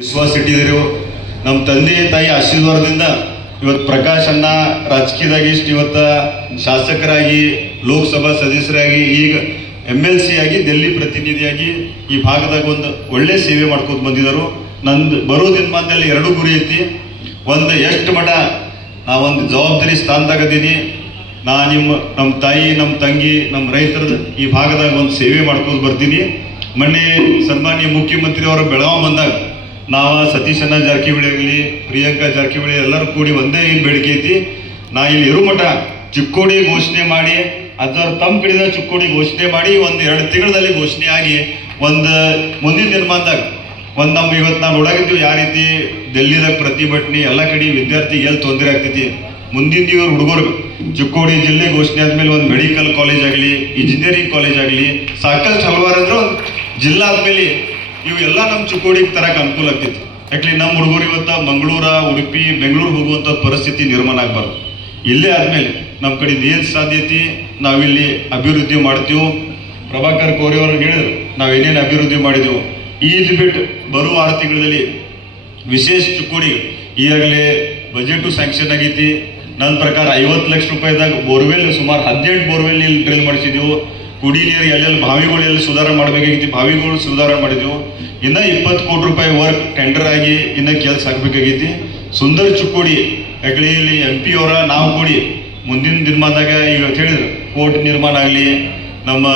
ವಿಶ್ವಾಸ ಇಟ್ಟಿದ್ರು. ನಮ್ಮ ತಂದೆ ತಾಯಿ ಆಶೀರ್ವಾದದಿಂದ ಇವತ್ತು ಪ್ರಕಾಶ್ ಅಣ್ಣ ರಾಜಕೀಯದಾಗಿ ಇವತ್ತು ಶಾಸಕರಾಗಿ ಲೋಕಸಭಾ ಸದಸ್ಯರಾಗಿ ಈಗ MLC ಆಗಿ ದಿಲ್ಲಿ ಪ್ರತಿನಿಧಿಯಾಗಿ ಈ ಭಾಗದಾಗ ಒಂದು ಒಳ್ಳೆ ಸೇವೆ ಮಾಡ್ಕೊಂಡು ಬಂದಿದ್ದರು. ನಂದು ಬರೋ ದಿನಮಾನದಲ್ಲಿ ಎರಡು ಗುರಿ ಐತಿ. ಒಂದು ಎಷ್ಟು ಮಠ ನಾ ಒಂದು ಜವಾಬ್ದಾರಿ ಸ್ಥಾನದಾಗದೀನಿ, ನಮ್ಮ ತಾಯಿ ನಮ್ಮ ತಂಗಿ ನಮ್ಮ ರೈತರದ ಈ ಭಾಗದಾಗ ಒಂದು ಸೇವೆ ಮಾಡ್ಕೊಂಡು ಬರ್ತೀನಿ. ಮೊನ್ನೆ ಸನ್ಮಾನ್ಯ ಮುಖ್ಯಮಂತ್ರಿ ಅವರು ಬೆಳಗಾವಿ ಬಂದಾಗ ನಾವು ಸತೀಶಣ್ಣ ಜಾರಕಿಹೊಳಿ ಆಗಲಿ ಪ್ರಿಯಾಂಕಾ ಜಾರಕಿಹೊಳಿ ಎಲ್ಲರೂ ಕೂಡಿ ಒಂದೇ ಏನು ಬೇಡಿಕೆ ಐತಿ, ನಾ ಇಲ್ಲಿ ಇರು ಮಠ ಚಿಕ್ಕೋಡಿ ಘೋಷಣೆ ಮಾಡಿ ಅದರ ತಮ್ಮ ಕಡೆದ ಚಿಕ್ಕೋಡಿ ಘೋಷಣೆ ಮಾಡಿ ಒಂದು 2 ತಿಂಗಳಲ್ಲಿ ಘೋಷಣೆ ಆಗಿ ಒಂದು ಮುಂದಿನ ದಿನಮಾನದಾಗ ಒಂದು ನಮ್ಮ ಇವತ್ತು ನಾವು ನೋಡಾಗಿದ್ದೀವಿ ಯಾವ ರೀತಿ ಡೆಲ್ಲಿದಾಗ ಪ್ರತಿಭಟನೆ ಎಲ್ಲ ಕಡೆ ವಿದ್ಯಾರ್ಥಿಗೆ ಎಲ್ಲಿ ತೊಂದರೆ ಆಗ್ತೈತಿ. ಮುಂದಿನ ಇವರು ಹುಡುಗರು ಚಿಕ್ಕೋಡಿ ಜಿಲ್ಲೆ ಘೋಷಣೆ ಆದಮೇಲೆ ಒಂದು ಮೆಡಿಕಲ್ ಕಾಲೇಜ್ ಆಗಲಿ ಇಂಜಿನಿಯರಿಂಗ್ ಕಾಲೇಜ್ ಆಗಲಿ ಸಾಕಷ್ಟು ಹಲವಾರು ಅಂದ್ರೆ ಒಂದು ಜಿಲ್ಲಾ ಆದಮೇಲೆ ಇವೆಲ್ಲ ನಮ್ಮ ಚಿಕ್ಕೋಡಿಗೆ ತರಕ್ಕೆ ಅನುಕೂಲ ಆಗ್ತೈತಿ. ಯಾಕಂದ್ರೆ ನಮ್ಮ ಹುಡುಗರು ಇವತ್ತು ಮಂಗಳೂರು ಉಡುಪಿ ಬೆಂಗಳೂರು ಹೋಗುವಂಥ ಪರಿಸ್ಥಿತಿ ನಿರ್ಮಾಣ ಆಗಬಾರ್ದು. ಇಲ್ಲೇ ಆದಮೇಲೆ ನಮ್ಮ ಕಡೆ ಏನು ಸಾಧ್ಯತೆ ನಾವಿಲ್ಲಿ ಅಭಿವೃದ್ಧಿ ಮಾಡ್ತೀವಿ. ಪ್ರಭಾಕರ್ ಕೋರಿ ಅವರು ಹೇಳಿದ್ರು ನಾವೇನೇನು ಅಭಿವೃದ್ಧಿ ಮಾಡಿದೆವು. ಈದ್ ಬಿಟ್ಟು ಬರುವ 6 ತಿಂಗಳಲ್ಲಿ ವಿಶೇಷ ಚಿಕ್ಕೋಡಿ ಈಗಾಗಲೇ ಬಜೆಟು ಸ್ಯಾಂಕ್ಷನ್ ಆಗೈತಿ. ನನ್ನ ಪ್ರಕಾರ 50 ಲಕ್ಷ ರೂಪಾಯಿದಾಗ ಬೋರ್ವೆಲ್ ಸುಮಾರು 18 ಬೋರ್ವೆಲ್ ಇಲ್ಲಿ ಡ್ರಿಲ್ ಮಾಡಿಸಿದೆವು. ಕುಡಿ ನೀರು ಎಲ್ಲೆಲ್ಲಿ ಬಾವಿಗಳು ಎಲ್ಲಿ ಸುಧಾರಣೆ ಮಾಡಬೇಕಾಗಿತ್ತು ಬಾವಿಗಳು ಸುಧಾರಣೆ ಮಾಡಿದೆವು. ಇನ್ನು 20 ಕೋಟಿ ರೂಪಾಯಿ ವರ್ಕ್ ಟೆಂಡರ್ ಆಗಿ ಇನ್ನು ಕೆಲಸ ಆಗಬೇಕಾಗೈತಿ. ಸುಂದರ ಚಿಕ್ಕೋಡಿ ಯಾಕಡೆ ಇಲ್ಲಿ MP ಅವರ ನಾವು ಕೂಡಿ ಮುಂದಿನ ದಿನಮಾನದಾಗ ಈಗ ಹೇಳಿದ್ರು ಕೋರ್ಟ್ ನಿರ್ಮಾಣ ಆಗಲಿ ನಮ್ಮ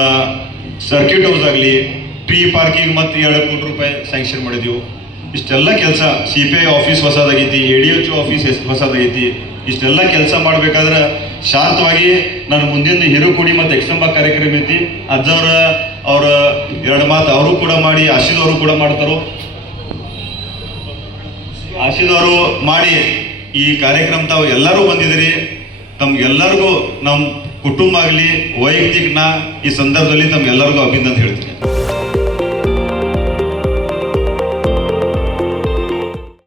ಸರ್ಕ್ಯೂಟ್ ಹೌಸ್ ಆಗಲಿ ಟ್ರೀ ಪಾರ್ಕಿಂಗ್ ಮತ್ತು 2 ಕೋಟಿ ರೂಪಾಯಿ ಸ್ಯಾಂಕ್ಷನ್ ಮಾಡಿದೆವು. ಇಷ್ಟೆಲ್ಲ ಕೆಲಸ CPI ಆಫೀಸ್ ಹೊಸದಾಗೈತಿ, ADHO ಆಫೀಸ್ ಹೊಸದಾಗೈತಿ. ಇಷ್ಟೆಲ್ಲ ಕೆಲಸ ಮಾಡಬೇಕಾದ್ರೆ ಶಾಂತವಾಗಿ ನಾನು ಮುಂದಿನ ಹಿರುಕುಡಿ ಮತ್ತು ಎಕ್ಸಂಬ ಕಾರ್ಯಕ್ರಮ ಐತಿ ಅವ್ರ 2 ಮಾತು ಅವರು ಕೂಡ ಮಾಡಿ ಆಶೀದವರು ಕೂಡ ಮಾಡ್ತಾರೋ. ಆಶೀದವರು ಮಾಡಿ ಈ ಕಾರ್ಯಕ್ರಮ ತಾವು ಎಲ್ಲರೂ ಬಂದಿದ್ದೀರಿ. ತಮ್ಗೆಲ್ಲರಿಗೂ ನಮ್ಮ ಕುಟುಂಬ ಆಗಲಿ ವೈಯಕ್ತಿಕ ಈ ಸಂದರ್ಭದಲ್ಲಿ ತಮ್ಗೆಲ್ಲರಿಗೂ ಅಭಿನಂದನೆ ಹೇಳ್ತೀನಿ.